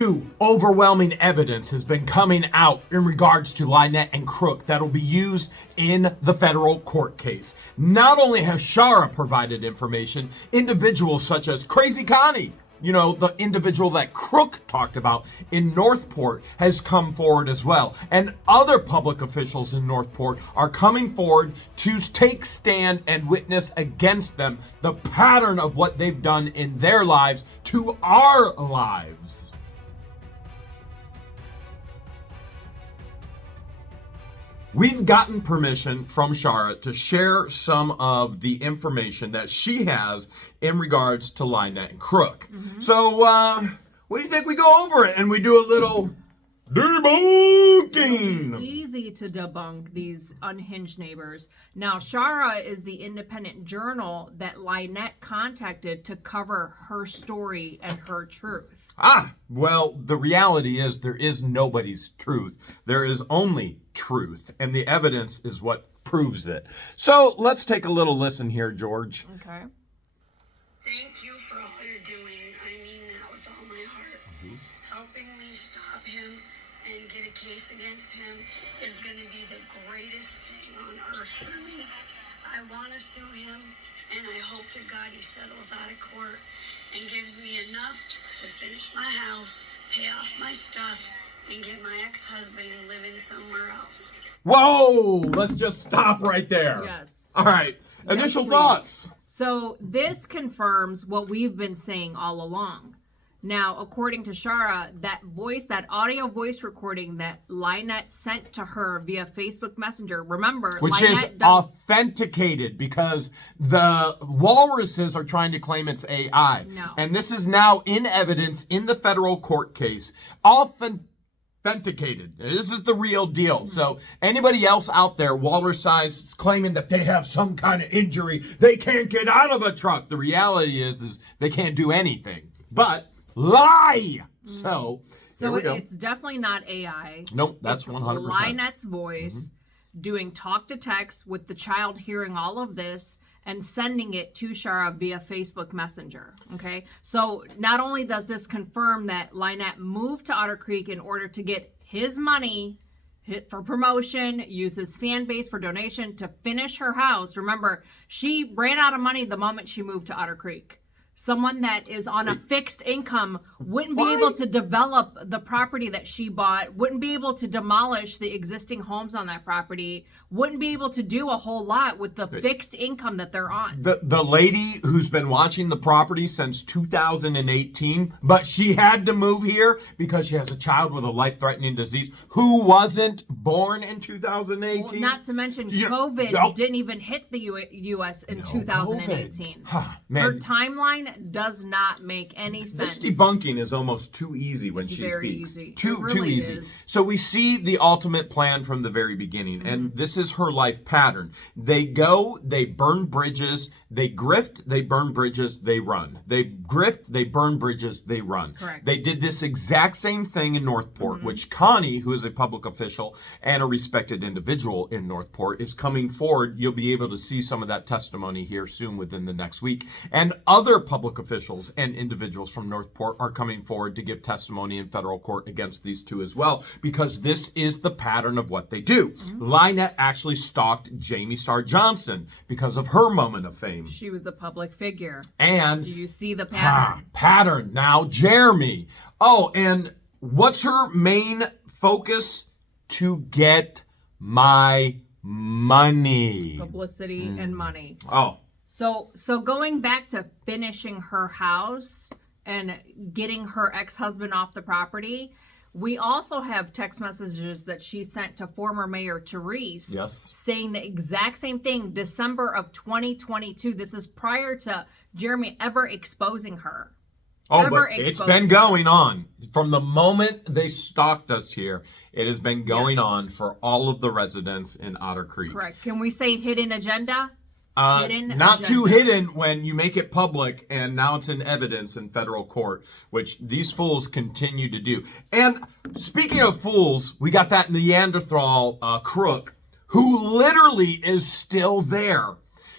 New overwhelming evidence has been coming out in regards to LIEnette and Crook that will be used in the federal court case. Not only has Shara provided information, individuals such as Crazy Connie, the individual that Crook talked about in Northport, has come forward as well. And other public officials in Northport are coming forward to take stand and witness against them the pattern of what they've done in their lives to our lives. We've gotten permission from Shara to share some of the information that she has in regards to LIEnette and Crook. So, what do you think we go over it and we do a little debunking? It's easy to debunk these unhinged neighbors. Now, Shara is the independent journal that LIEnette contacted to cover her story and her truth. Well, the reality is there is nobody's truth. There is only truth, and the evidence is what proves it. So let's take a little listen here, George. Okay. Thank you for all you're doing. I mean that with all my heart. Helping me stop him and get a case against him is going to be the greatest thing on earth for me. I want to sue him, and I hope to God he settles out of court and gives me enough to finish my house, pay off my stuff, and get my ex-husband living somewhere else. Whoa! Let's just stop right there. Yes. All right. Initial please. thoughts. So this confirms what we've been saying all along. Now, according to Shara, that audio voice recording that LIEnette sent to her via Facebook Messenger, remember, Which LIEnette is authenticated because the walruses are trying to claim it's AI. No. And this is now in evidence in the federal court case. Authenticated. This is the real deal. So anybody else out there, walrus size, claiming that they have some kind of injury, they can't get out of a truck. The reality is they can't do anything but lie. So here we go. It's definitely not AI. Nope, that's 100%. LIEnette's voice doing talk to text with the child hearing all of this and sending it to Shara via Facebook Messenger. Okay, so not only does this confirm that LIEnette moved to Otter Creek in order to get his money for promotion, use his fan base for donation to finish her house. Remember, she ran out of money the moment she moved to Otter Creek. Someone that is on a fixed income wouldn't be able to develop the property that she bought, wouldn't be able to demolish the existing homes on that property, wouldn't be able to do a whole lot with the fixed income that they're on. The lady who's been watching the property since 2018, but she had to move here because she has a child with a life-threatening disease who wasn't born in 2018. Well, not to mention COVID didn't even hit the U.S. in 2018. Her timeline does not make any sense. This debunking is almost too easy when she very speaks. Easy. Too really easy. Is. So we see the ultimate plan from the very beginning, and this is her life pattern. They go, they burn bridges, they grift, they burn bridges, they run. They grift, they burn bridges, they run. Correct. They did this exact same thing in Northport, which Connie, who is a public official and a respected individual in Northport, is coming forward. You'll be able to see some of that testimony here soon within the next week. And other public officials and individuals from Northport are coming forward to give testimony in federal court against these two as well, because this is the pattern of what they do. LIEnette actually stalked Jamie Starr Johnson because of her moment of fame. She was a public figure. And do you see the pattern? Pattern. Now, Jeremy. Oh, and what's her main focus? To get my money. Publicity and money. Oh. So going back to finishing her house and getting her ex-husband off the property, we also have text messages that she sent to former Mayor Therese, saying the exact same thing, December of 2022. This is prior to Jeremy ever exposing her. Oh, but it's been going on. From the moment they stalked us here, it has been going on for all of the residents in Otter Creek. Correct. Can we say hidden agenda? Not too hidden when you make it public, and now it's in evidence in federal court, which these fools continue to do. And speaking of fools, we got that Neanderthal crook who literally is still there.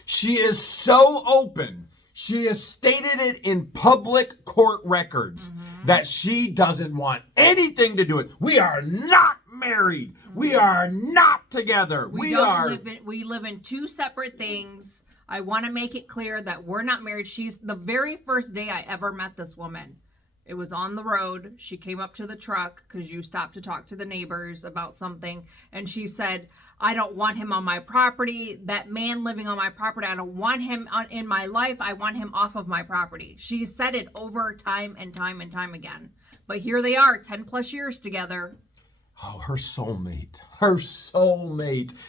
She is so open. She has stated it in public court records that she doesn't want anything to do with it. We are not married. We are not together. We live in two separate things. I want to make it clear that we're not married. She's the very first day I ever met this woman. It was on the road. She came up to the truck because you stopped to talk to the neighbors about something. And she said, I don't want him on my property. That man living on my property, I don't want him in my life. I want him off of my property. She said it over time and time and time again. But here they are, 10 plus years together. Oh, her soulmate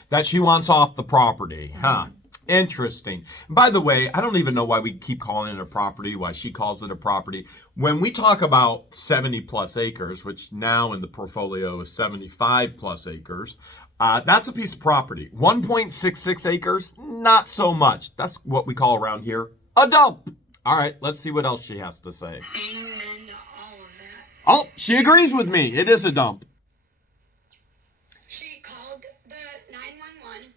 that she wants off the property, huh? Interesting. By the way, I don't even know why we keep calling it a property, why she calls it a property. When we talk about 70 plus acres, which now in the portfolio is 75 plus acres, that's a piece of property. 1.66 acres, not so much. That's what we call around here a dump. All right, let's see what else she has to say. Amen to all of that. Oh, she agrees with me. It is a dump. She called the 911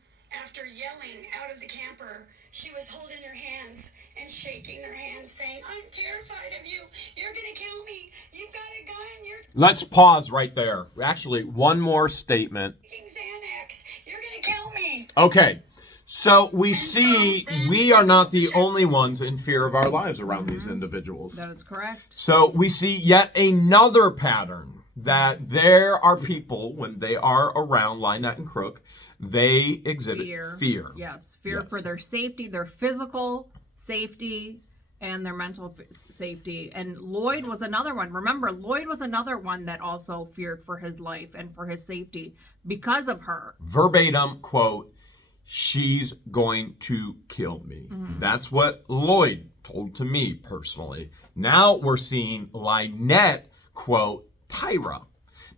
after yelling out of the camper. She was holding her hands and shaking her hands, saying, I'm terrified of you. You're going to kill me. You've got a gun. You're Let's pause right there. Actually, one more statement. taking Xanax. You're going to kill me. Okay, so we see we are not the only ones in fear of our lives around these individuals. That is correct. So we see yet another pattern that there are people, when they are around LIEnette and Crook, they exhibit fear. Yes, fear for their safety, their physical safety, and their mental safety. And Lloyd was another one. Remember, Lloyd was another one that also feared for his life and for his safety because of her. Verbatim quote, she's going to kill me. That's what Lloyd told to me personally. Now we're seeing LIEnette quote, Tyra.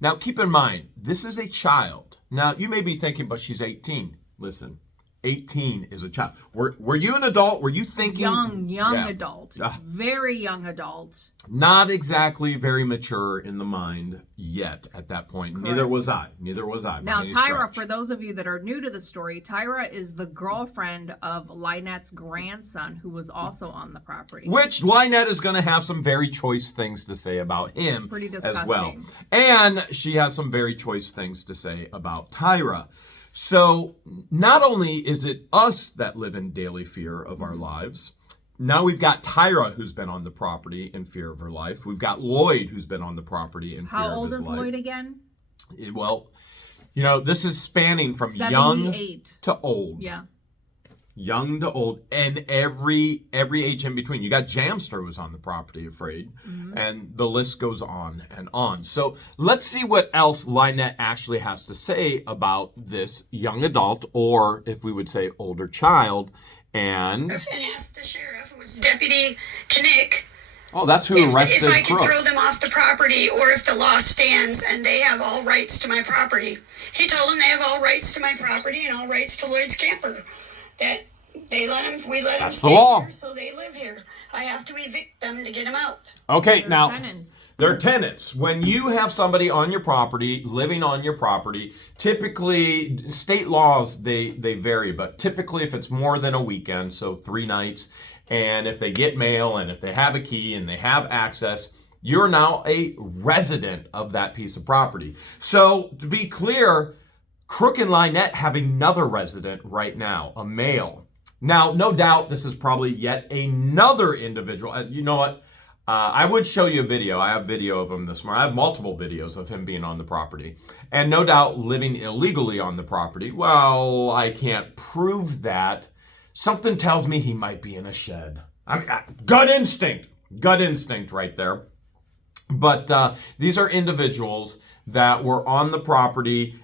Now keep in mind, this is a child. Now you may be thinking, but she's 18. Listen, 18 is a child. Were you an adult? Were you thinking? Young adult. Very young adult. Not exactly very mature in the mind yet at that point. Correct. Neither was I. Now, Tyra, for those of you that are new to the story, Tyra is the girlfriend of LIEnette's grandson, who was also on the property. Which LIEnette is going to have some very choice things to say about him Pretty disgusting. as well. And she has some very choice things to say about Tyra. So not only is it us that live in daily fear of our lives, now we've got Tyra, who's been on the property in fear of her life. We've got Lloyd, who's been on the property in fear of his life. How old is Lloyd again? Well, this is spanning from 78. young to old. Yeah. Young to old, and every age in between. You got Jamster, who's on the property, afraid, and the list goes on and on. So let's see what else LIEnette actually has to say about this young adult, or if we would say older child, and asked the sheriff, who was Deputy Knick, oh, that's who arrested if I can Crook. throw them off the property, or if the law stands and they have all rights to my property. He told them they have all rights to my property and all rights to Lloyd's camper. That we let them the law. Here, so they live here. I have to evict them to get them out. Okay, now tenants. They're tenants. When you have somebody on your property, living on your property, typically state laws they vary, but typically if it's more than a weekend, so 3 nights, and if they get mail and if they have a key and they have access, you're now a resident of that piece of property. So to be clear, Crook and LIEnette have another resident right now, a male. Now, no doubt this is probably yet another individual. You know what? I would show you a video. I have video of him this morning. I have multiple videos of him being on the property. And no doubt living illegally on the property. Well, I can't prove that. Something tells me he might be in a shed. Gut instinct right there. But these are individuals that were on the property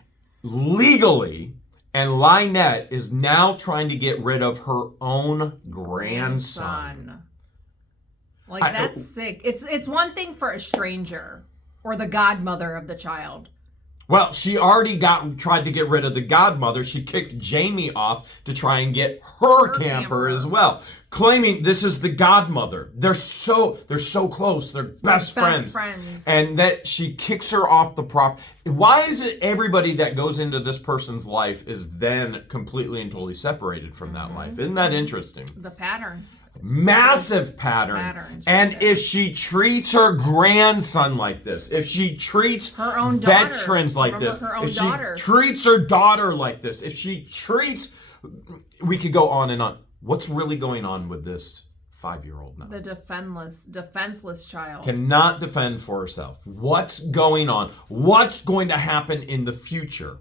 legally, and LIEnette is now trying to get rid of her own grandson. Like, that's sick. It's one thing for a stranger or the godmother of the child. Well, she already tried to get rid of the godmother. She kicked Jamie off to try and get her camper as well, claiming this is the godmother. They're so close. They're best friends. And that she kicks her off the property. Why is it everybody that goes into this person's life is then completely and totally separated from that life? Isn't that interesting? The pattern. Massive pattern. Patterns And right there. if she treats her grandson like this, if she treats Her own daughter. veterans like Remember this, her own if daughter. she treats her daughter like this, if she treats, we could go on and on. What's really going on with this 5-year-old now? The defenseless child. Cannot defend for herself. What's going on? What's going to happen in the future?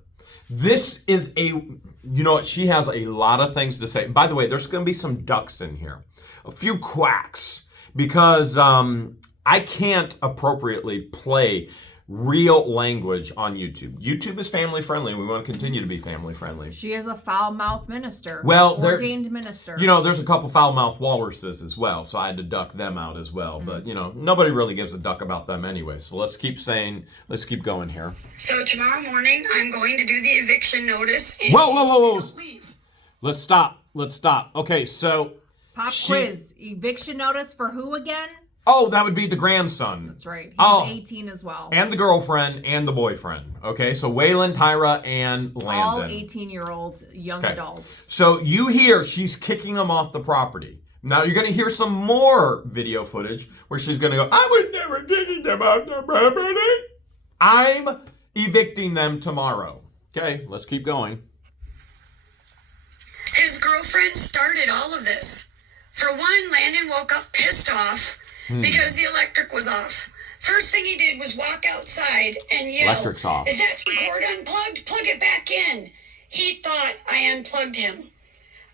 This is she has a lot of things to say. By the way, there's going to be some ducks in here, a few quacks, because I can't appropriately play real language on YouTube. YouTube is family friendly, and we want to continue to be family friendly. She is a foul-mouthed minister. Well, ordained minister. There's a couple foul-mouthed walruses as well, so I had to duck them out as well. But nobody really gives a duck about them anyway. So let's keep going here. So tomorrow morning, I'm going to do the eviction notice. And Whoa. leave. Let's stop. Okay, so Pop quiz. Eviction notice for who again? that would be the grandson. That's right. He's 18 as well. And the girlfriend and the boyfriend. Okay, so Waylon, Tyra, and Landon. All 18-year-old young adults. So you hear she's kicking them off the property. Now you're going to hear some more video footage where she's going to go, I would never kick them off the property. I'm evicting them tomorrow. Okay, let's keep going. His girlfriend started all of this. For one, Landon woke up pissed off because the electric was off. First thing he did was walk outside and yell, Electric's off. Is that cord unplugged? Plug it back in. He thought I unplugged him.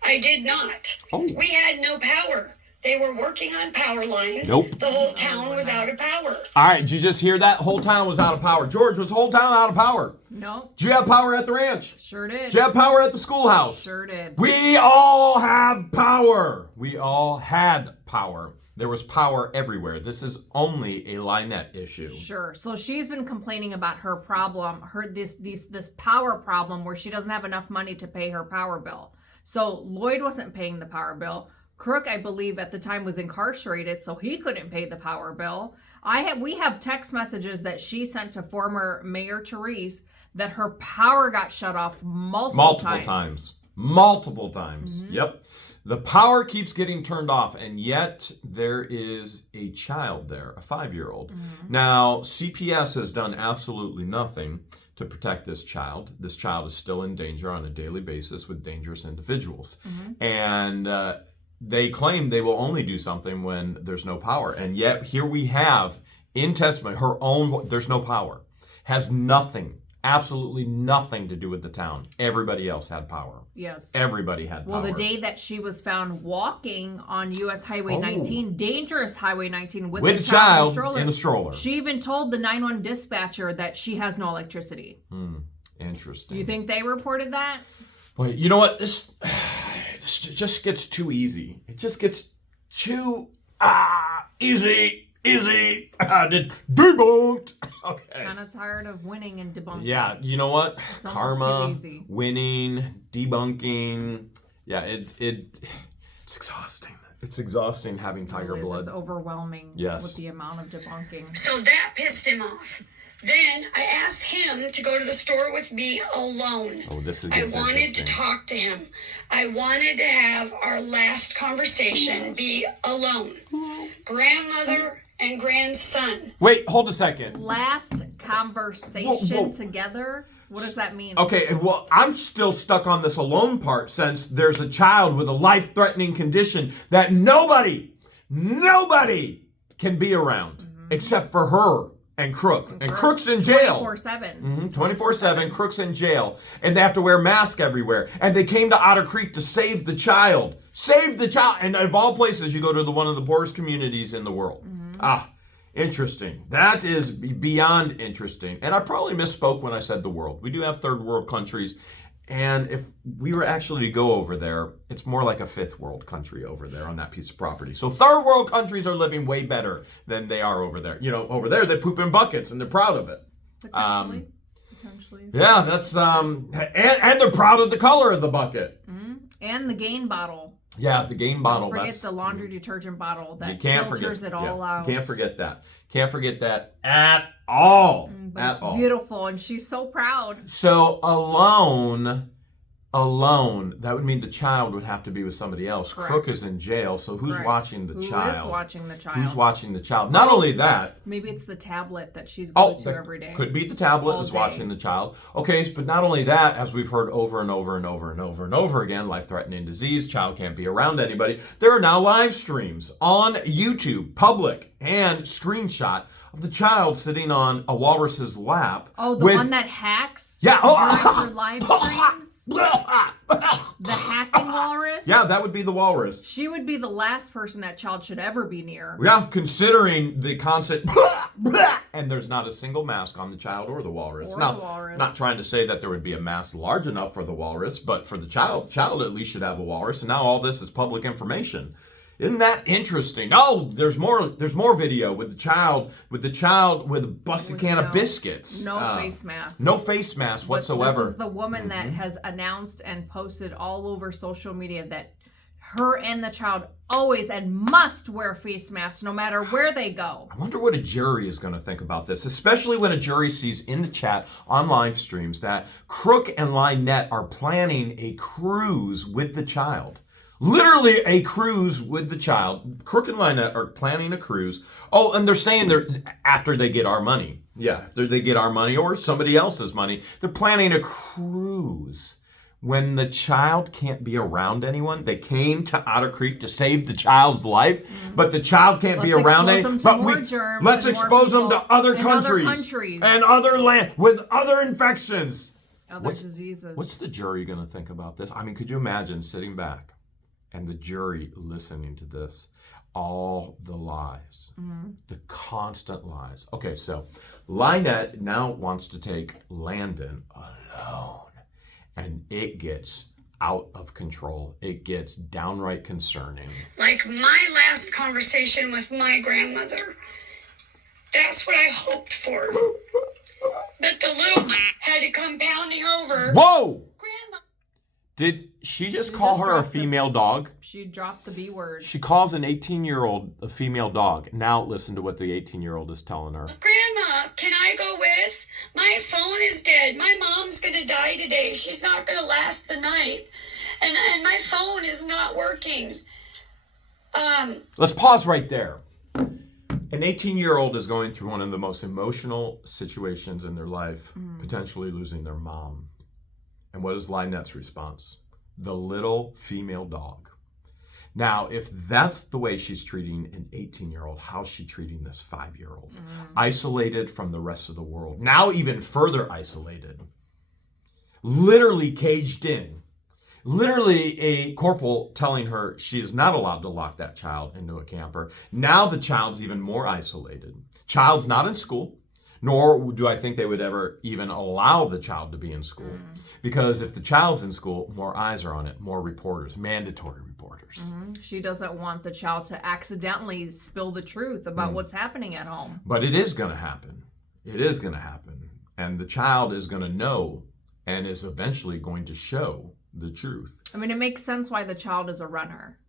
I did not. Oh. We had no power. They were working on power lines. Nope. The whole town was out of power. All right, did you just hear that? Whole town was out of power. George, was the whole town out of power? No. Did you have power at the ranch? Sure did. Did you have power at the schoolhouse? Sure did. We all have power. We all had power. There was power everywhere. This is only a LIEnette issue. Sure. So she's been complaining about her problem, this power problem where she doesn't have enough money to pay her power bill. So Lloyd wasn't paying the power bill. Crook, I believe, at the time was incarcerated, so he couldn't pay the power bill. We have text messages that she sent to former Mayor Therese that her power got shut off multiple times. Multiple times. Yep. The power keeps getting turned off, and yet there is a child there, a 5-year-old. Now, CPS has done absolutely nothing to protect this child. This child is still in danger on a daily basis with dangerous individuals. And they claim they will only do something when there's no power. And yet here we have in testimony, there's no power. Has nothing, absolutely nothing to do with the town. Everybody else had power. Yes. Everybody had power. Well, the day that she was found walking on US Highway 19, dangerous Highway 19, with the child in the stroller. She even told the 911 dispatcher that she has no electricity. Interesting. You think they reported that? Well, you know what? This just gets too easy. It just gets too easy. Debunked. Okay. Kind of tired of winning and debunking. Yeah, you know what? It's Karma, too easy. winning, debunking. Yeah, it's exhausting. It's exhausting having tiger blood. It's overwhelming with the amount of debunking. So that pissed him off. Then I asked him to go to the store with me alone. Oh, this is I wanted interesting. to talk to him. I wanted to have our last conversation be alone. Grandmother and grandson. Wait, hold a second. Last conversation Whoa. together? What does that mean? Okay, well, I'm still stuck on this alone part since there's a child with a life-threatening condition that nobody can be around except for her and Crook. And Crook's in jail. 24/7. 24/7, Crook's in jail. And they have to wear masks everywhere. And they came to Otter Creek to save the child. Save the child. And of all places, you go to one of the poorest communities in the world. Interesting. That is beyond interesting. And I probably misspoke when I said the world. We do have third world countries. And if we were actually to go over there, it's more like a fifth world country over there on that piece of property. So third world countries are living way better than they are over there. You know, over there they poop in buckets and they're proud of it. Potentially. Yeah, that's and they're proud of the color of the bucket. And the Gain bottle. Yeah, the Gain bottle. Don't forget the laundry detergent bottle that you can't filters forget, it all out. You can't forget that. Can't forget that at all. But it's beautiful, and she's so proud. So alone alone, that would mean the child would have to be with somebody else. Correct. Crook is in jail, so who's Correct. watching the child? Who is watching the child? Who's watching the child? Not only that, Maybe it's the tablet that she's glued to every day. could be the tablet All is day. watching the child. Okay, but not only that, as we've heard over and over and over and over and over again, life-threatening disease, child can't be around anybody. There are now live streams on YouTube, public, and screenshot of the child sitting on a walrus's lap. Oh, the one that hacks? Yeah. During her live streams? The hacking walrus? Yeah, that would be the walrus. She would be the last person that child should ever be near. Yeah, considering the constant and there's not a single mask on the child or the walrus. Or Now, the walrus. not trying to say that there would be a mask large enough for the walrus, but for the child at least should have a walrus. And now all this is public information. Isn't that interesting? Oh, there's more video with the child with a busted can of biscuits. No face mask. No face mask whatsoever. This is the woman that has announced and posted all over social media that her and the child always and must wear face masks no matter where they go. I wonder what a jury is going to think about this, especially when a jury sees in the chat on live streams that Crook and LIEnette are planning a cruise with the child. Literally a cruise with the child. Crook and LIEnette are planning a cruise. Oh, and they're saying after they get our money. Yeah, after they get our money or somebody else's money. They're planning a cruise. When the child can't be around anyone, they came to Otter Creek to save the child's life, but the child can't be around anyone. But let's expose them to other countries and other land with other infections. Other diseases. What's the jury going to think about this? I mean, could you imagine sitting back and the jury listening to this? All the lies, the constant lies. Okay, so LIEnette now wants to take Landon alone. And it gets out of control. It gets downright concerning. Like my last conversation with my grandmother. That's what I hoped for. But the little had to come pounding over. Whoa! Grandma. Did she just call her a female dog? She dropped the B word. She calls an 18-year-old a female dog. Now listen to what the 18-year-old is telling her. Grandma, can I go with? My phone is dead. My mom's going to die today. She's not going to last the night. And my phone is not working. Let's pause right there. An 18-year-old is going through one of the most emotional situations in their life, potentially losing their mom. And what is LIEnette's response? The little female dog. Now, if that's the way she's treating an 18-year-old, how's she treating this 5-year-old? Isolated from the rest of the world. Now even further isolated. Literally caged in. Literally a corporal telling her she is not allowed to lock that child into a camper. Now the child's even more isolated. Child's not in school. Nor do I think they would ever even allow the child to be in school. Because if the child's in school, more eyes are on it, more reporters, mandatory reporters. She doesn't want the child to accidentally spill the truth about what's happening at home. But it is going to happen. It is going to happen. And the child is going to know and is eventually going to show the truth. I mean, it makes sense why the child is a runner.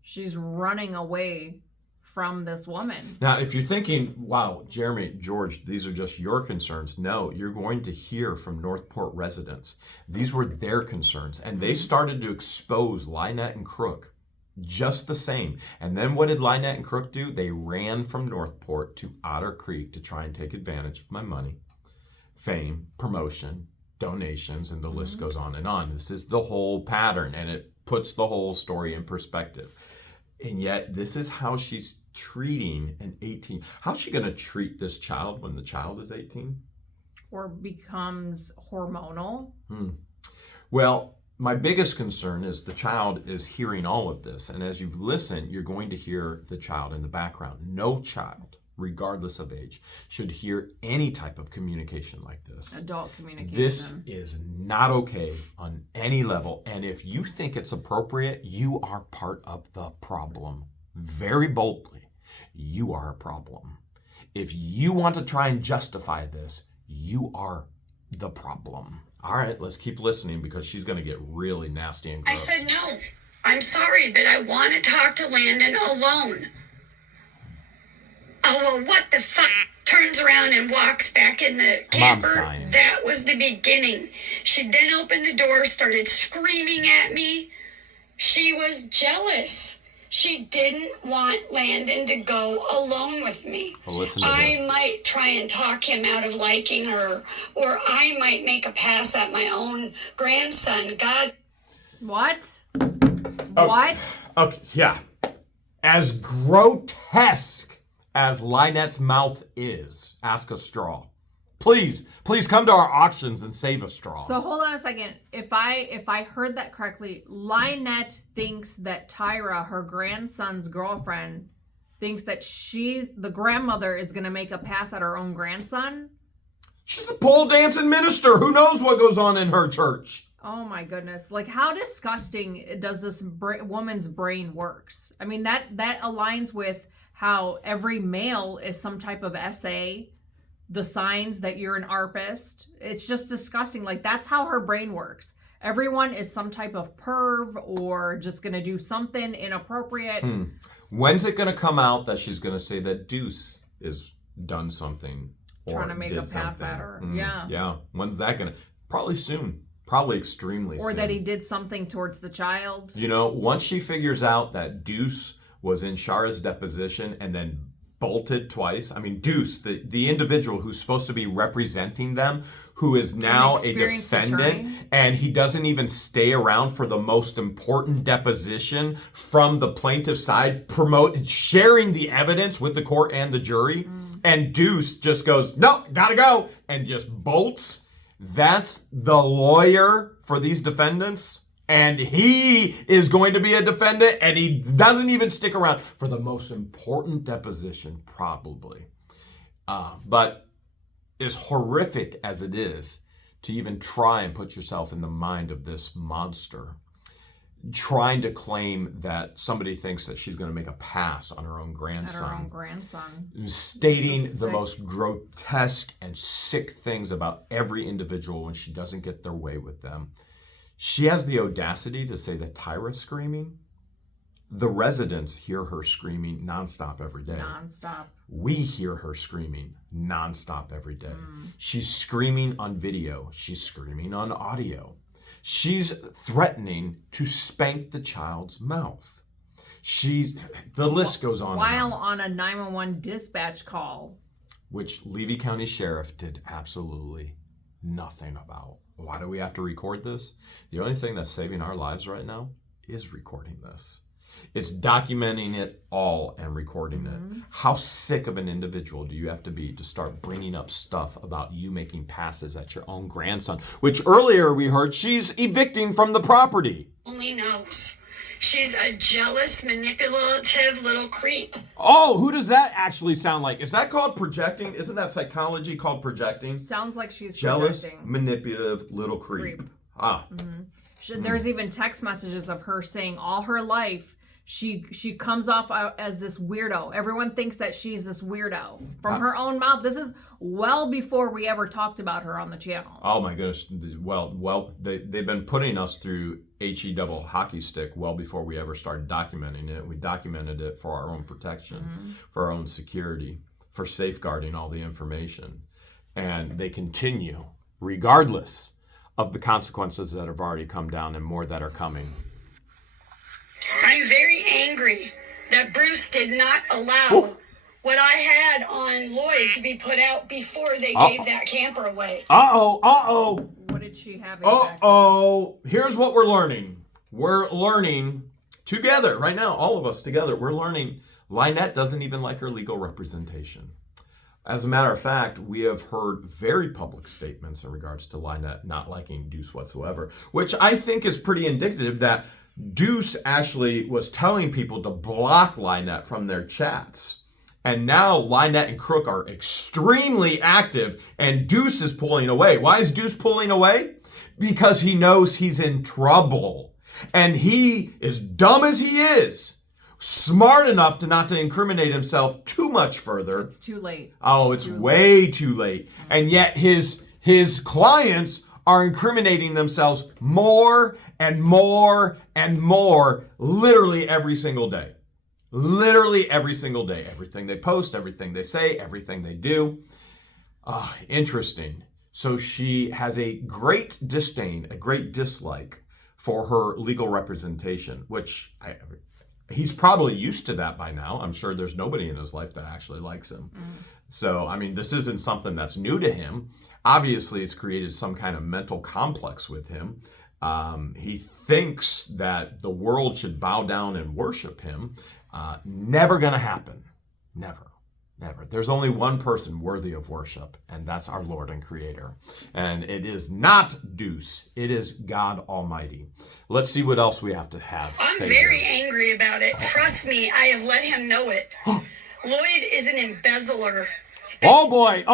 She's running away from this woman. Now, if you're thinking, wow, Jeremy, George, these are just your concerns. No, you're going to hear from Northport residents. These were their concerns. And they started to expose LIEnette and Crook just the same. And then what did LIEnette and Crook do? They ran from Northport to Otter Creek to try and take advantage of my money, fame, promotion, donations, and the list goes on and on. This is the whole pattern, and it puts the whole story in perspective. And yet, this is how she's treating an 18. How's she going to treat this child when the child is 18? Or becomes hormonal. Well, my biggest concern is the child is hearing all of this. And as you've listened, you're going to hear the child in the background. No child, regardless of age, should hear any type of communication like this. Adult communication. This is not okay on any level. And if you think it's appropriate, you are part of the problem. Very boldly, you are a problem. If you want to try and justify this, you are the problem. All right, let's keep listening because she's going to get really nasty and I gross. said, no, I'm sorry, but I want to talk to Landon alone. Oh, well, what the fuck turns around and walks back in the Mom's camper. dying. That was the beginning. She then opened the door, started screaming at me. She was jealous. She didn't want Landon to go alone with me. Well, listen to I this. might try and talk him out of liking her, or I might make a pass at my own grandson. God. What? Oh. What? Okay, yeah. As grotesque as LIEnette's mouth is, ask a straw. Please come to our auctions and save a straw. So hold on a second. If I heard that correctly, LIEnette thinks that Tyra, her grandson's girlfriend, thinks that the grandmother is gonna make a pass at her own grandson. She's the pole dancing minister. Who knows what goes on in her church? Oh my goodness! Like, how disgusting does this woman's brain works? I mean, that aligns with how every male is some type of SA. The signs that you're an ARPist. It's just disgusting. Like, that's how her brain works. Everyone is some type of perv or just gonna do something inappropriate. When's it gonna come out that she's gonna say that Deuce is done something or Trying to make did a pass something? at her. Yeah. When's that gonna? Probably soon. Probably extremely soon. Or that he did something towards the child. You know, once she figures out that Deuce was in Shara's deposition and then bolted twice. I mean, Deuce, the individual who's supposed to be representing them, who is now a defendant, attorney. and he doesn't even stay around for the most important deposition from the plaintiff's side, sharing the evidence with the court and the jury. And Deuce just goes, no, gotta go, and just bolts. That's the lawyer for these defendants. And he is going to be a defendant, and he doesn't even stick around for the most important deposition, probably. But as horrific as it is to even try and put yourself in the mind of this monster, trying to claim that somebody thinks that she's going to make a pass on her own grandson. At her own grandson. Stating the Sick. most grotesque and sick things about every individual when she doesn't get their way with them. She has the audacity to say that Tyra's screaming. The residents hear her screaming nonstop every day. Nonstop. We hear her screaming nonstop every day. She's screaming on video. She's screaming on audio. She's threatening to spank the child's mouth. The list goes on. While on a 911 dispatch call. Which Levy County Sheriff did absolutely nothing about. Why do we have to record this? The only thing that's saving our lives right now is recording this. It's documenting it all and recording it. How sick of an individual do you have to be to start bringing up stuff about you making passes at your own grandson, which earlier we heard she's evicting from the property. Only knows. She's a jealous, manipulative little creep. Oh, who does that actually sound like? Is that called projecting? Isn't that psychology called projecting? Sounds like she's Jealous, projecting. manipulative little creep. There's even text messages of her saying all her life she comes off as this weirdo. Everyone thinks that she's this weirdo from her own mouth. This is well before we ever talked about her on the channel. Oh my goodness. Well, they've been putting us through HE double hockey stick well before we ever started documenting it. We documented it for our own protection, for our own security, for safeguarding all the information. And they continue, regardless of the consequences that have already come down and more that are coming. I'm very angry that Bruce did not allow what I had on Lloyd to be put out before they gave that camper away. Uh-oh. What did she have? Here's what we're learning. We're learning together, right now, all of us together, we're learning LIEnette doesn't even like her legal representation. As a matter of fact, we have heard very public statements in regards to LIEnette not liking Deuce whatsoever, which I think is pretty indicative that Deuce actually was telling people to block LIEnette from their chats. And now LIEnette and Crook are extremely active and Deuce is pulling away. Why is Deuce pulling away? Because he knows he's in trouble. And he, as dumb as he is, smart enough to not to incriminate himself too much further. It's too late. Oh, it's way too late. And yet his clients are incriminating themselves more and more and more literally every single day. Literally every single day. Everything they post, everything they say, everything they do. Interesting. So she has a great disdain, a great dislike for her legal representation, which he's probably used to that by now. I'm sure there's nobody in his life that actually likes him. So, I mean, this isn't something that's new to him. Obviously, it's created some kind of mental complex with him. He thinks that the world should bow down and worship him. Never gonna happen. Never. There's only one person worthy of worship, and that's our Lord and Creator. And it is not Deuce. It is God Almighty. Let's see what else we have to have. I'm very angry about it. Trust me, I have let him know it. Lloyd is an embezzler. Oh boy.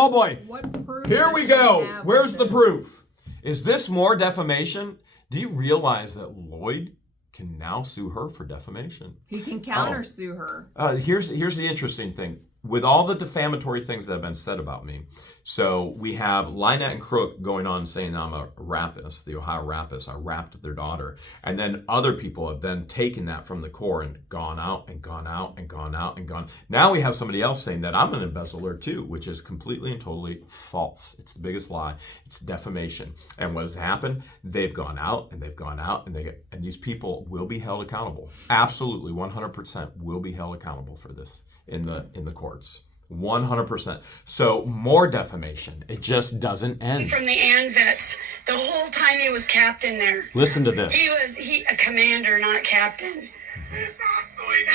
What proof Here does we she go. have Where's of the this? proof? Is this more defamation? Do you realize that Lloyd can now sue her for defamation? He can countersue her. Here's the interesting thing. With all the defamatory things that have been said about me, so we have LIEnette and CROOK going on saying I'm a rapist, the Ohio rapists. I rapped their daughter. And then other people have then taken that from the core and gone out and gone out and gone out and gone. Now we have somebody else saying that I'm an embezzler too, which is completely and totally false. It's the biggest lie. It's defamation. And what has happened? They've gone out and they've gone out and these people will be held accountable. Absolutely, 100% will be held accountable for this in the courts. 100%. So more defamation. It just doesn't end. From the ANVETS, the whole time he was captain there. Listen to this. He was a commander, not captain.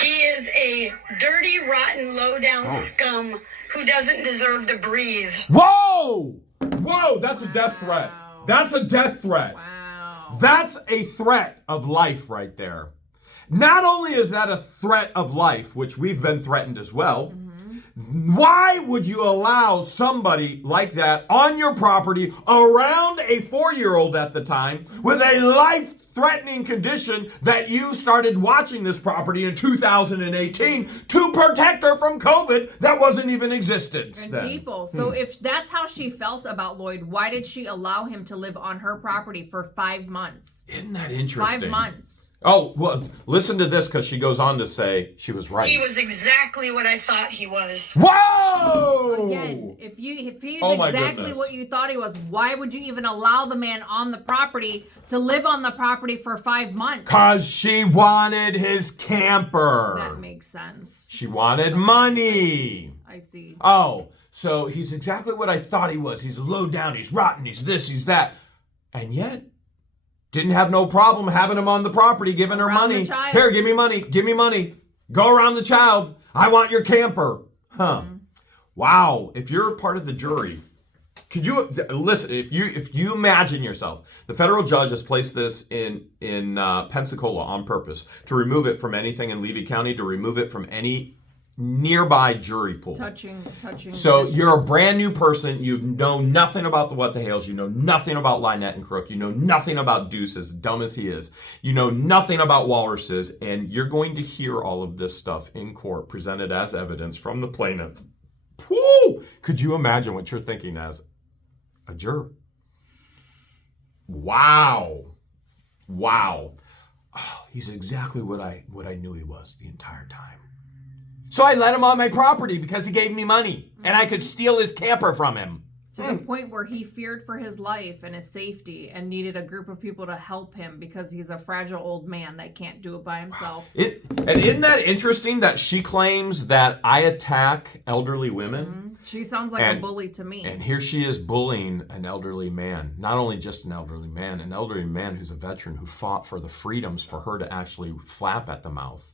He is a dirty, rotten, low-down scum who doesn't deserve to breathe. Whoa! That's a death threat. That's a death threat. Wow. That's a threat of life right there. Not only is that a threat of life, which we've been threatened as well, why would you allow somebody like that on your property around a 4-year-old at the time with a life-threatening condition that you started watching this property in 2018 to protect her from COVID that wasn't even existent And then? people. So if that's how she felt about Lloyd, why did she allow him to live on her property for 5 months? Isn't that interesting? 5 months. Oh, well, listen to this because she goes on to say she was right. He was exactly what I thought he was. Whoa! Again, if he's Oh my exactly goodness. what you thought he was, why would you even allow the man on the property to live on the property for 5 months? Because she wanted his camper. That makes sense. She wanted money. I see. Oh, so he's exactly what I thought he was. He's low down, he's rotten, he's this, he's that. And yet, didn't have no problem having him on the property, giving her Around money. the child. Here, give me money. Go around the child. I want your camper. Huh. Mm-hmm. Wow. If you're a part of the jury, could you listen? If you imagine yourself, the federal judge has placed this in Pensacola on purpose to remove it from anything in Levy County, to remove it from any nearby jury pool. Touching. So you're a brand new person. You know nothing about the What the Hales. You know nothing about LIEnette and CROOK. You know nothing about Deuce, as dumb as he is. You know nothing about walruses, and you're going to hear all of this stuff in court presented as evidence from the plaintiff. Woo! Could you imagine what you're thinking as a juror? Wow. Oh, he's exactly what I knew he was the entire time. So I let him on my property because he gave me money and I could steal his camper from him. To the point where he feared for his life and his safety and needed a group of people to help him because he's a fragile old man that can't do it by himself. And isn't that interesting that she claims that I attack elderly women? She sounds like a bully to me. And here she is bullying an elderly man. Not only just an elderly man who's a veteran who fought for the freedoms for her to actually flap at the mouth.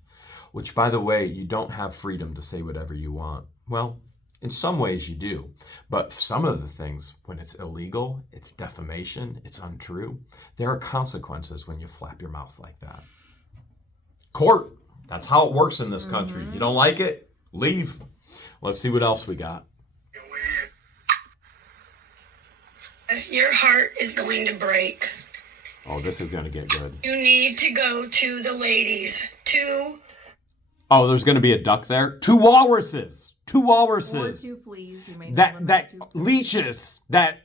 Which, by the way, you don't have freedom to say whatever you want. Well, in some ways you do. But some of the things, when it's illegal, it's defamation, it's untrue, there are consequences when you flap your mouth like that. Court, that's how it works in this country. You don't like it? Leave. Let's see what else we got. Your heart is going to break. Oh, this is going to get good. You need to go to the ladies. Oh, there's going to be a duck there? Two walruses. Or 2 fleas. You may know them as That 2 fleas. leeches that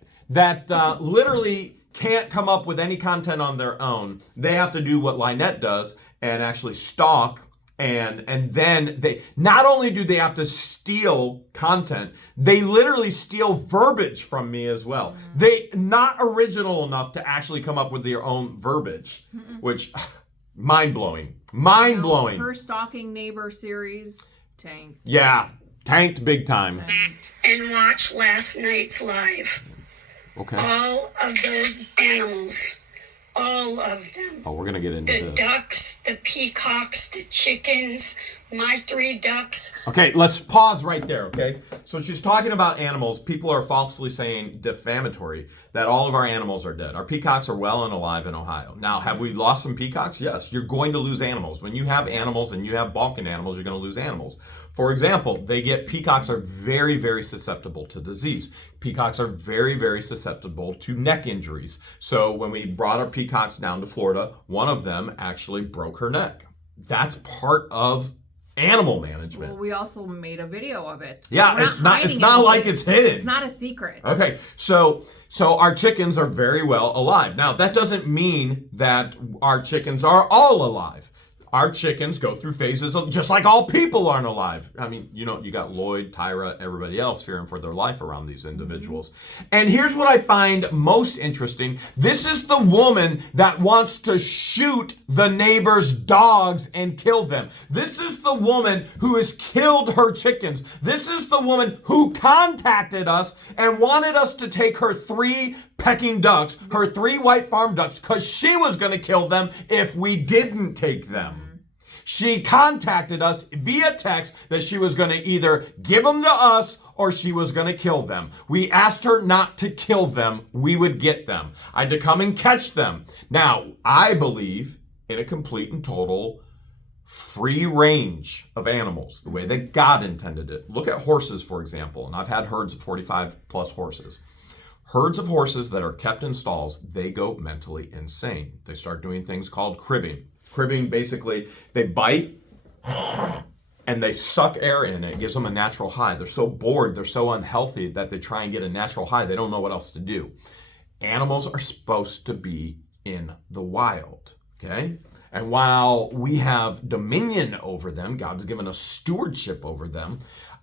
literally can't come up with any content on their own. They have to do what LIEnette does and actually stalk And then they not only do they have to steal content, they literally steal verbiage from me as well. They not original enough to actually come up with their own verbiage, which mind-blowing. Mind-blowing. Her stalking neighbor series tanked. Yeah, tanked big time. And watch last night's live. Okay. All of those animals, all of them. Oh, we're going to get into The this. ducks, the peacocks, the chickens, my 3 ducks. Okay, let's pause right there, okay? So she's talking about animals. People are falsely saying defamatory that all of our animals are dead. Our peacocks are well and alive in Ohio. Now, have we lost some peacocks? Yes, you're going to lose animals. When you have animals and you have balkan animals, you're going to lose animals. For example, peacocks are very, very susceptible to disease. Peacocks are very, very susceptible to neck injuries. So when we brought our peacocks down to Florida, one of them actually broke her neck. That's part of animal management. Well, we also made a video of it. Yeah, We're it's not hiding like it's hidden. It's not a secret. Okay, so our chickens are very well alive. Now, that doesn't mean that our chickens are all alive. Our chickens go through phases of just like all people aren't alive. I mean, you got Lloyd, Tyra, everybody else fearing for their life around these individuals. And here's what I find most interesting. This is the woman that wants to shoot the neighbor's dogs and kill them. This is the woman who has killed her chickens. This is the woman who contacted us and wanted us to take her 3 pecking ducks, her 3 white farm ducks, because she was going to kill them if we didn't take them. She contacted us via text that she was going to either give them to us or she was going to kill them. We asked her not to kill them. We would get them. I had to come and catch them. Now, I believe in a complete and total free range of animals, the way that God intended it. Look at horses, for example, and I've had herds of 45 plus horses. Herds of horses that are kept in stalls, they go mentally insane. They start doing things called cribbing. Cribbing, basically, they bite and they suck air in. It gives them a natural high. They're so bored, they're so unhealthy that they try and get a natural high. They don't know what else to do. Animals are supposed to be in the wild, okay? And while we have dominion over them, God's given us stewardship over them,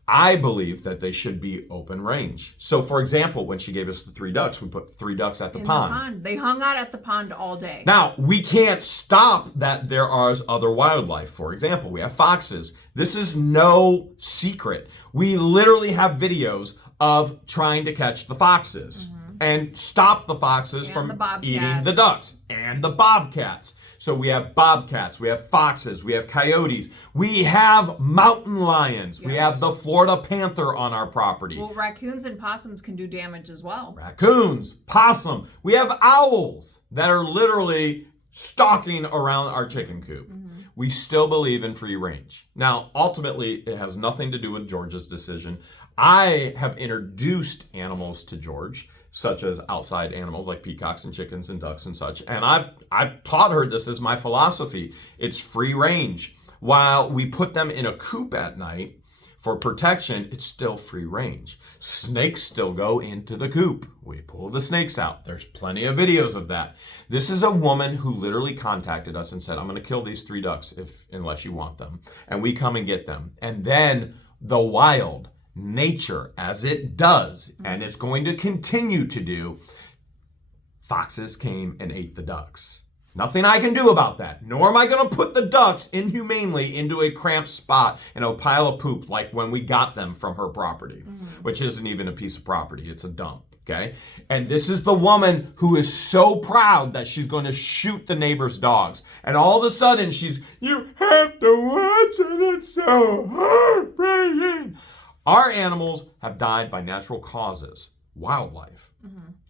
I believe that they should be open range. So, for example, when she gave us the 3 ducks, we put 3 ducks at the pond. They hung out at the pond all day. Now, we can't stop that there are other wildlife. For example, we have foxes. This is no secret. We literally have videos of trying to catch the foxes and stop the foxes from eating the ducks and the bobcats. So we have bobcats, we have foxes, we have coyotes, we have mountain lions, we have the Florida panther on our property. Well, raccoons and possums can do damage as well. Raccoons, possum, we have owls that are literally stalking around our chicken coop. We still believe in free range. Now, ultimately, it has nothing to do with George's decision. I have introduced animals to George, such as outside animals like peacocks and chickens and ducks and such. And I've taught her this is my philosophy. It's free range. While we put them in a coop at night for protection, it's still free range. Snakes still go into the coop. We pull the snakes out. There's plenty of videos of that. This is a woman who literally contacted us and said, I'm going to kill these 3 ducks unless you want them. And we come and get them. And then the wild, nature, as it does, and it's going to continue to do, foxes came and ate the ducks. Nothing I can do about that. Nor am I going to put the ducks inhumanely into a cramped spot in a pile of poop like when we got them from her property, which isn't even a piece of property. It's a dump, okay? And this is the woman who is so proud that she's going to shoot the neighbor's dogs. And all of a sudden you have to watch it. It's so heartbreaking. Our animals have died by natural causes, wildlife.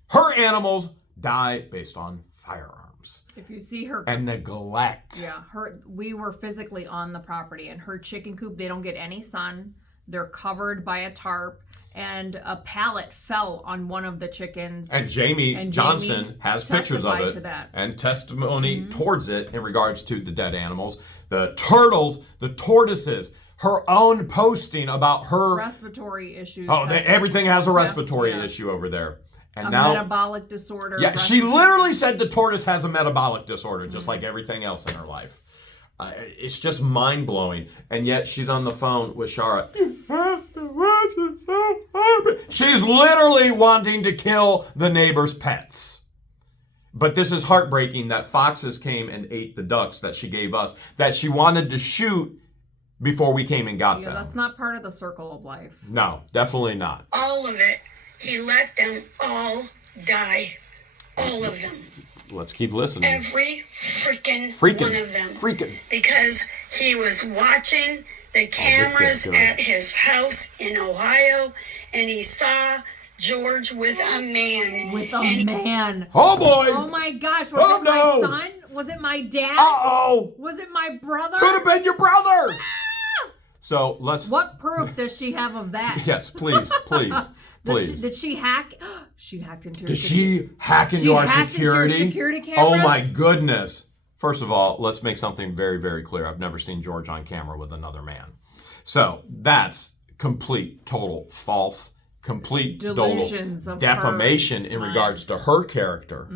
Her animals die based on firearms. If you see her and neglect. Yeah, we were physically on the property, and her chicken coop, they don't get any sun. They're covered by a tarp, and a pallet fell on one of the chickens. And Jamie Johnson has pictures of it and testimony towards it in regards to the dead animals, the turtles, the tortoises. Her own posting about her respiratory issues. Oh, everything has a respiratory issue over there. And now metabolic disorder. Yeah, she literally said the tortoise has a metabolic disorder, just like everything else in her life. It's just mind-blowing. And yet she's on the phone with Shara. She's literally wanting to kill the neighbor's pets. But this is heartbreaking that foxes came and ate the ducks that she gave us, that she wanted to shoot before we came and got them. That's not part of the circle of life. No, definitely not. All of it. He let them all die. All of them. Let's keep listening. Every freaking one of them. Freaking. Because he was watching the cameras at his house in Ohio, and he saw George with a man. With a man. Oh boy! Oh my gosh! Was it my son? Was it my dad? Uh-oh! Was it my brother? Could have been your brother. So let's. What proof does she have of that? Yes, please. Did she hack? She hacked into your Did she hack into our security? Into your security cameras? Oh my goodness. First of all, let's make something very, very clear. I've never seen George on camera with another man. So that's complete, total false, complete delusions total of defamation in regards to her character.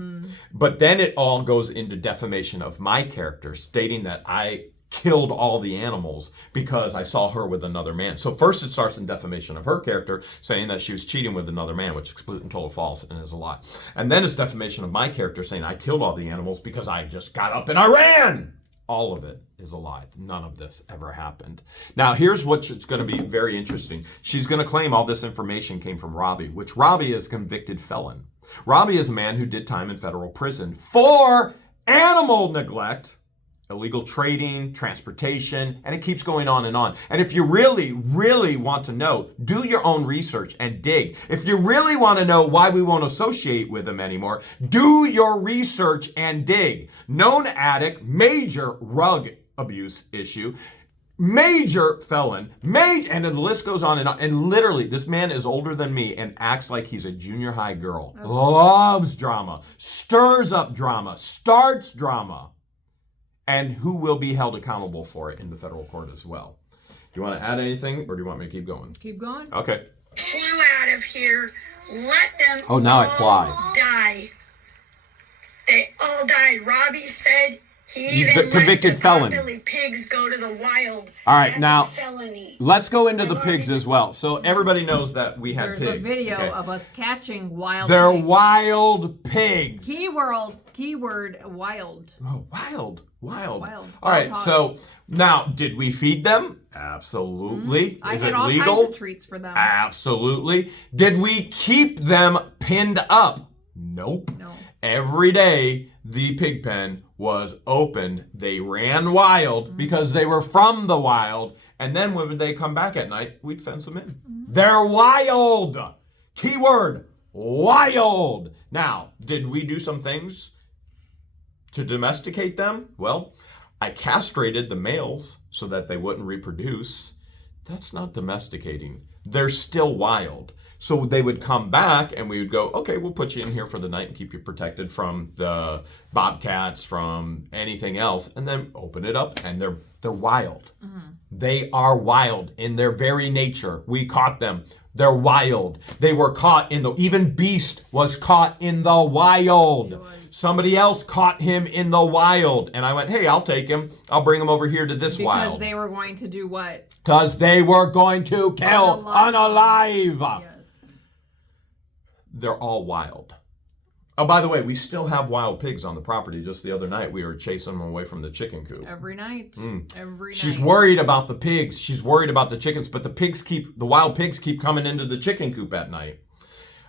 But then it all goes into defamation of my character, stating that I killed all the animals because I saw her with another man. So first it starts in defamation of her character, saying that she was cheating with another man, which is complete and total false and is a lie. And then it's defamation of my character, saying I killed all the animals because I just got up and I ran. All of it is a lie. None of this ever happened. Now, here's what's going to be very interesting. She's going to claim all this information came from Robbie, which Robbie is a convicted felon. Robbie is a man who did time in federal prison for animal neglect, illegal trading, transportation, and it keeps going on and on. And if you really, really want to know, do your own research and dig. If you really want to know why we won't associate with him anymore, do your research and dig. Known addict, major rug abuse issue, major felon, and the list goes on. And literally, this man is older than me and acts like he's a junior high girl. Loves drama, stirs up drama, starts drama. And who will be held accountable for it in the federal court as well. Do you want to add anything, or do you want me to keep going? Keep going. Okay. Flew out of here. Let them now all I fly. die. They all died. Robbie said he even let convicted the felon. potbelly pigs go to the wild. All right, That's now a felony. let's go into the pigs as well. So everybody knows that we had There's pigs. a video okay? of us catching wild They're pigs. wild pigs. Keyword wild. Oh, wild. Wild. All right, Wild so now, did we feed them? Absolutely. I Is had it all legal? kinds of treats for them. Absolutely. Did we keep them pinned up? Nope. No. Every day the pig pen was open. They ran wild because they were from the wild. And then when they come back at night, we'd fence them in. They're wild. Keyword, wild. Now, did we do some things to domesticate them? Well, I castrated the males so that they wouldn't reproduce. That's not domesticating. They're still wild. So they would come back and we would go, okay, we'll put you in here for the night and keep you protected from the bobcats, from anything else, and then open it up and they're wild. They are wild in their very nature. We caught them. They're wild. They were caught even Beast was caught in the wild. Somebody else caught him in the wild. And I went, hey, I'll take him. I'll bring him over here to this wild. Because they were going to do what? Because they were going to kill unalive. Yes. They're all wild. Oh, by the way, we still have wild pigs on the property. Just the other night, we were chasing them away from the chicken coop. Every night. Every She's night. worried about the pigs. She's worried about the chickens, but the wild pigs keep coming into the chicken coop at night.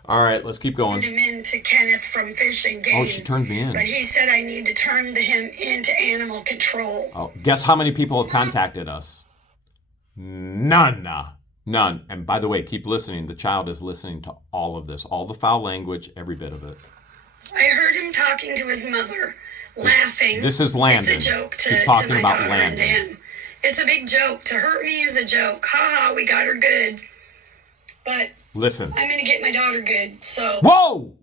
All right, let's keep going. Turned him into Kenneth from Fish and Game. Oh, she turned me in. But he said I need to turn him into animal control. Oh, guess how many people have contacted us? None. And by the way, keep listening. The child is listening to all of this, all the foul language, every bit of it. I heard him talking to his mother, laughing. This is Landon. It's a joke to He's talking my about daughter Landon. and Dan. It's a big joke. To hurt me is a joke. Ha ha, we got her good. But Listen. I'm going to get my daughter good, so... Whoa!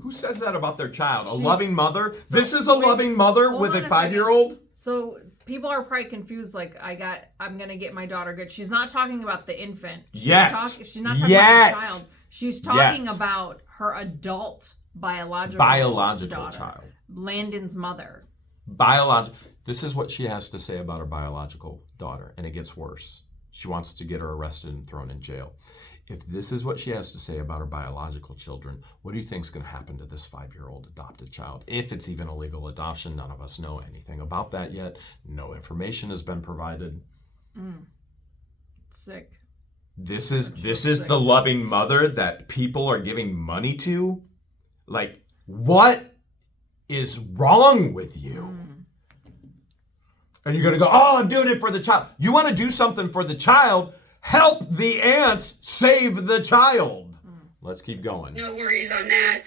Who says that about their child? A loving mother? This is a loving mother Hold with on a a 5-year-old? So people are probably confused, like, I'm going to get my daughter good. She's not talking about the infant. She's not talking about the child. She's talking about her adult biological Biological daughter, child. Landon's mother. This is what she has to say about her biological daughter, and it gets worse. She wants to get her arrested and thrown in jail. If this is what she has to say about her biological children, what do you think is going to happen to this 5-year-old adopted child? If it's even a legal adoption, none of us know anything about that yet. No information has been provided. Sick. This is the loving mother that people are giving money to? Like, what is wrong with you? And you're going to go, oh, I'm doing it for the child. You want to do something for the child? Help the aunts save the child. Let's keep going. No worries on that.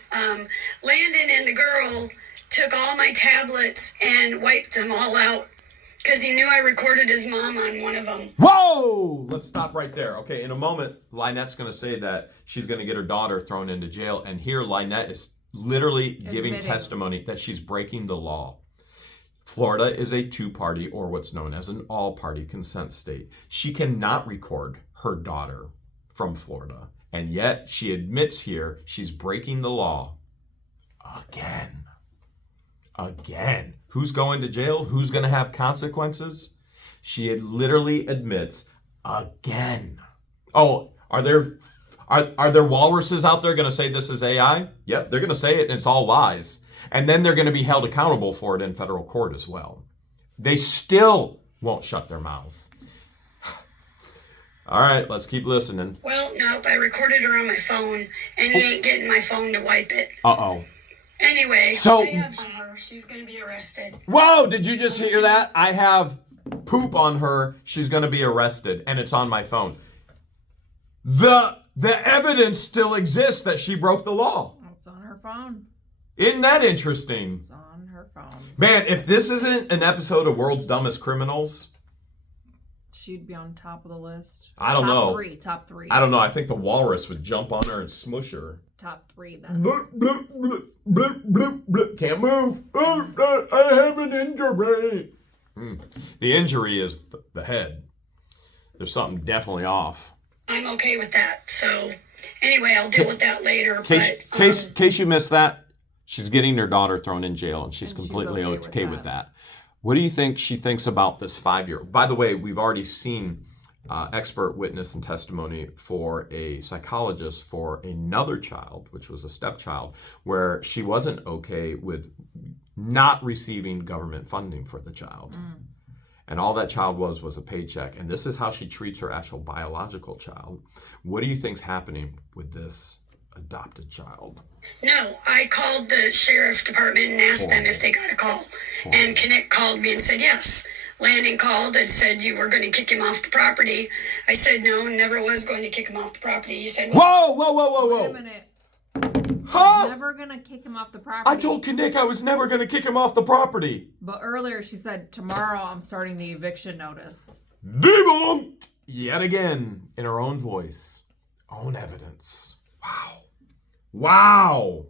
Landon and the girl took all my tablets and wiped them all out because he knew I recorded his mom on one of them. Whoa! Let's stop right there. Okay, in a moment, LIEnette's going to say that she's going to get her daughter thrown into jail. And here, LIEnette is literally giving testimony that she's breaking the law. Florida is a 2-party, or what's known as an all-party consent state. She cannot record her daughter from Florida, and yet she admits here she's breaking the law again. Again. Who's going to jail? Who's going to have consequences? She literally admits again. Oh, are there walruses out there going to say this is AI? Yep, they're going to say it, and it's all lies. And then they're going to be held accountable for it in federal court as well. They still won't shut their mouths. All right, let's keep listening. Well, nope, I recorded her on my phone, and he ain't getting my phone to wipe it. Uh-oh. Anyway, So- I have her. She's going to be arrested. Whoa, did you just hear that? I have poop on her. She's going to be arrested, and it's on my phone. The evidence still exists that she broke the law. It's on her phone. Isn't that interesting? It's on her phone. Man, if this isn't an episode of World's Dumbest Criminals, She'd be on top of the list. I don't know. Top three. I don't know. I think the walrus would jump on her and smush her. Top 3 then. Bloop, bloop, bloop, bloop, bloop, bloop. Can't move. Oh, I have an injury. The injury is the head. There's something definitely off. I'm okay with that. So, anyway, I'll deal with that later. Case you missed that, she's getting her daughter thrown in jail, and she's completely okay with that. What do you think she thinks about this 5-year-old? By the way, we've already seen expert witness and testimony for a psychologist for another child, which was a stepchild, where she wasn't okay with not receiving government funding for the child. And all that child was a paycheck. And this is how she treats her actual biological child. What do you think's happening with this adopted child? No, I called the sheriff's department and asked them if they got a call. And Connect called me and said yes. Landon called and said you were going to kick him off the property. I said no, never was going to kick him off the property. He said, Whoa! Wait a minute. Huh? Never gonna kick him off the property. I told Kinnick I was never going to kick him off the property. But earlier she said, tomorrow I'm starting the eviction notice. Debunked! Yet again, in her own voice. Own evidence. Wow. Wow.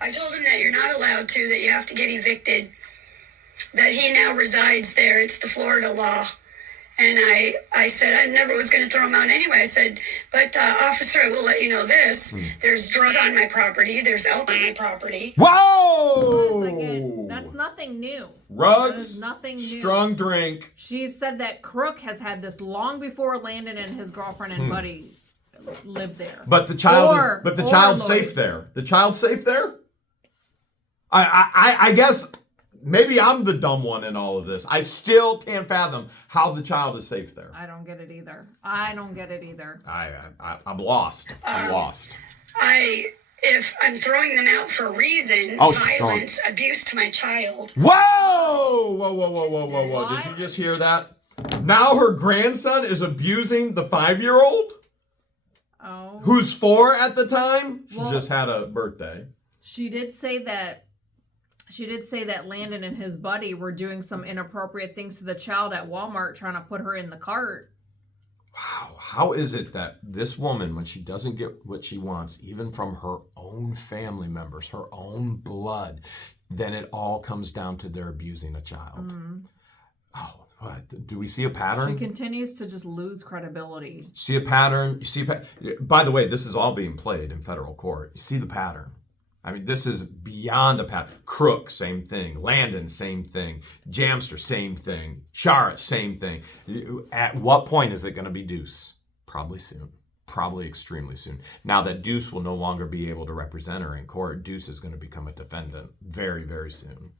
I told him that you're not allowed to, that you have to get evicted, that he now resides there. It's the Florida law. And I said I never was going to throw him out anyway. I said, but officer, I will let you know this. There's drugs on my property. There's alcohol on my property. Whoa! Wait a second. That's nothing new. That Rugs, is nothing new. strong drink. She said that Crook has had this long before Landon and his girlfriend and buddy lived there. But the child's safe there. The child's safe there? I guess maybe I'm the dumb one in all of this. I still can't fathom how the child is safe there. I don't get it either. I'm lost. I'm lost. If I'm throwing them out for a reason, violence, abuse to my child. Whoa! Did you just hear that? Now her grandson is abusing the 5-year-old? Oh. Who's 4 at the time? She just had a birthday. She did say that Landon and his buddy were doing some inappropriate things to the child at Walmart, trying to put her in the cart. Wow. How is it that this woman, when she doesn't get what she wants, even from her own family members, her own blood, then it all comes down to their abusing a child? Oh, what? Do we see a pattern? She continues to just lose credibility. See a pattern? By the way, this is all being played in federal court. You see the pattern. I mean, this is beyond a pattern. Crook, same thing. Landon, same thing. Jamster, same thing. Shara, same thing. At what point is it going to be Deuce? Probably soon. Probably extremely soon. Now that Deuce will no longer be able to represent her in court, Deuce is going to become a defendant very, very soon.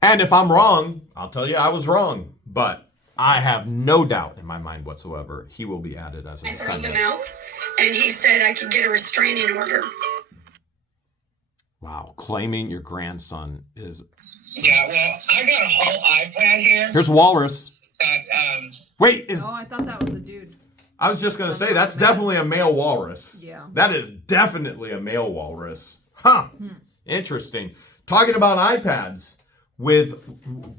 And if I'm wrong, I'll tell you I was wrong. But I have no doubt in my mind whatsoever he will be added as a I threw them defendant. out, and he said I could get a restraining order. Wow, claiming your grandson is... Yeah, well, I got a whole iPad here. Here's Walrus. That, Wait, is... Oh, I thought that was a dude. I was just going to say, that's definitely a male walrus. Yeah. That is definitely a male walrus. Huh. Interesting. Talking about iPads with...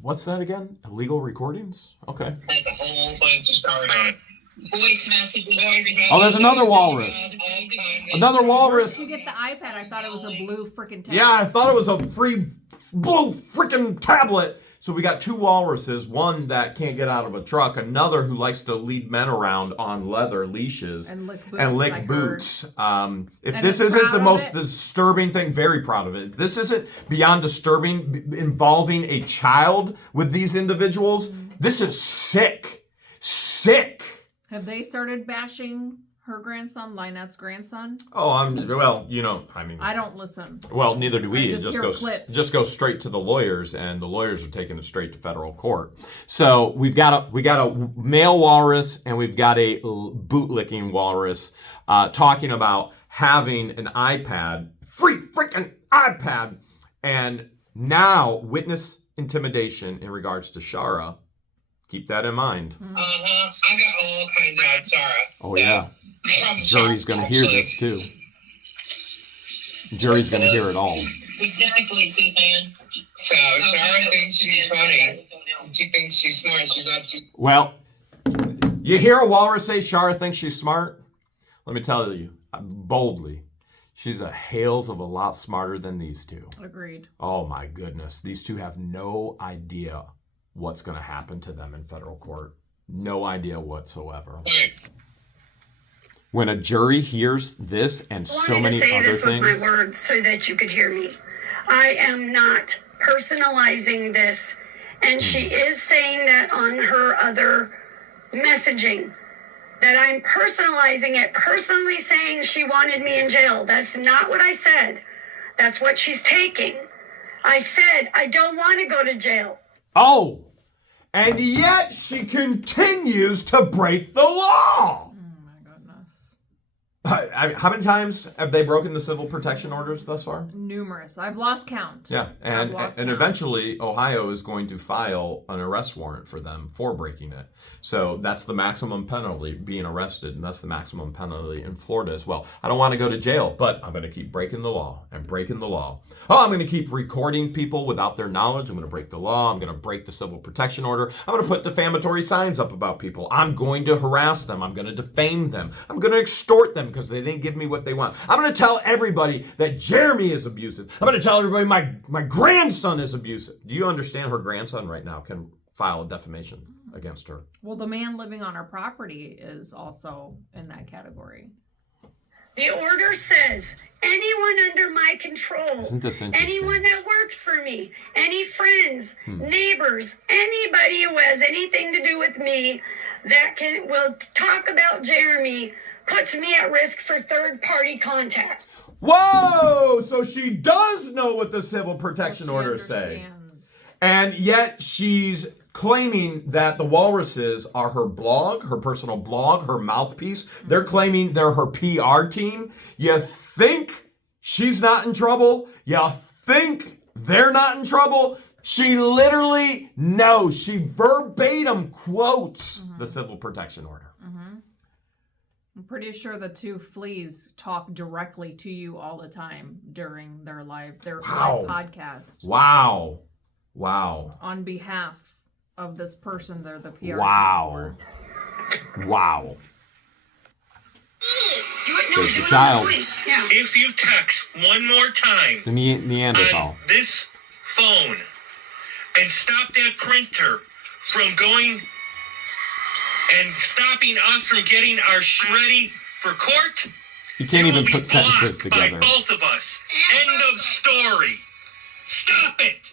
What's that again? Illegal recordings? Okay. like a whole bunch of stories on it. Voice messages. Oh, there's another walrus. Another walrus. To get the iPad, I thought it was a blue freaking tablet. Yeah, I thought it was a free blue freaking tablet. So we got two walruses, one that can't get out of a truck, another who likes to lead men around on leather leashes And lick boots. and lick I boots. If And this is isn't proud the of most it. disturbing thing, very proud of it. This isn't beyond disturbing involving a child with these individuals. This is sick. Sick. Have they started bashing her grandson, LIEnette's grandson? Oh, well, you know, I mean, I don't listen. well, neither do we. I It just hear clips. just goes straight to the lawyers, and the lawyers are taking it straight to federal court. So we got a male walrus, and we've got a bootlicking walrus talking about having an iPad, free freaking iPad, and now witness intimidation in regards to Shara. Keep that in mind. I got all kinds of Sarah. Oh yeah, jury's gonna hear this too. Jury's gonna hear it all. Exactly, Suzanne. So Sarah thinks she's funny. She thinks she's smart. She got you. Well, you hear a walrus say Shara thinks she's smart? Let me tell you, boldly, she's a hails of a lot smarter than these two. Agreed. Oh my goodness, these two have no idea what's going to happen to them in federal court. No idea whatsoever. When a jury hears this and so many other I wanted to say this things... with my words so that you could hear me. I am not personalizing this, and she is saying that on her other messaging, that I'm personalizing it, personally saying she wanted me in jail. That's not what I said. That's what she's taking. I said, I don't want to go to jail. Oh! And yet she continues to break the law! Oh my goodness. How many times have they broken the civil protection orders thus far? Numerous. I've lost count. Yeah, and I've lost and count. Eventually Ohio is going to file an arrest warrant for them for breaking it. So that's the maximum penalty, being arrested, and that's the maximum penalty in Florida as well. I don't want to go to jail, but I'm going to keep breaking the law and breaking the law. Oh, I'm going to keep recording people without their knowledge. I'm going to break the law. I'm going to break the civil protection order. I'm going to put defamatory signs up about people. I'm going to harass them. I'm going to defame them. I'm going to extort them because they didn't give me what they want. I'm going to tell everybody that Jeremy is abusive. I'm going to tell everybody my grandson is abusive. Do you understand her grandson right now can file a defamation against her? Well, the man living on her property is also in that category. The order says anyone under my control, Isn't this interesting? anyone that works for me, any friends, neighbors, anybody who has anything to do with me that will talk about Jeremy puts me at risk for third-party contact. Whoa! So she does know what the civil protection She orders say. understands. And yet she's claiming that the walruses are her blog, her personal blog, her mouthpiece. They're claiming they're her PR team. You think she's not in trouble? You think they're not in trouble? She literally knows. She verbatim quotes the civil protection order. I'm pretty sure the two fleas talk directly to you all the time during their live Wow. podcast Wow. Wow. on behalf of this person they're the PR Wow. team Wow. Do it, no, There's do the it child. on the voice. Yeah. If you text one more time The Neanderthal. on this phone and stop that printer from going and stopping us from getting our ready for court, You can't You even will be put sentences blocked by together. both of us. End of story. Stop it.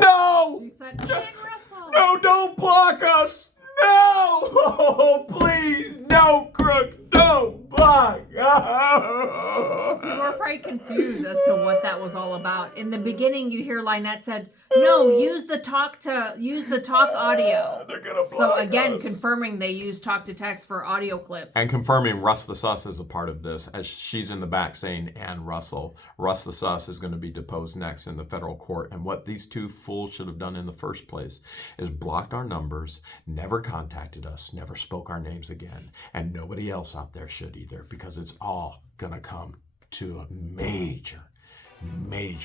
No! She said, "And Russell." No, don't block us! No! Oh, please, no, Crook, don't block! You were probably confused as to what that was all about. In the beginning, you hear LIEnette said, "No, use the talk audio." They're gonna So block again, us. confirming they use talk to text for audio clips. And confirming Russ the Sus is a part of this, as she's in the back saying, and Russell. Russ the Sus is going to be deposed next in the federal court. And what these two fools should have done in the first place is blocked our numbers, never contacted us, never spoke our names again. And nobody else out there should either, because it's all going to come to a major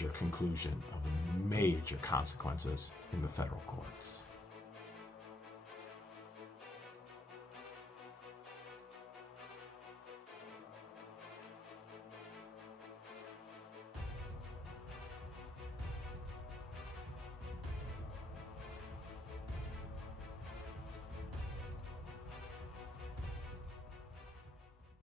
conclusion of major consequences in the federal courts.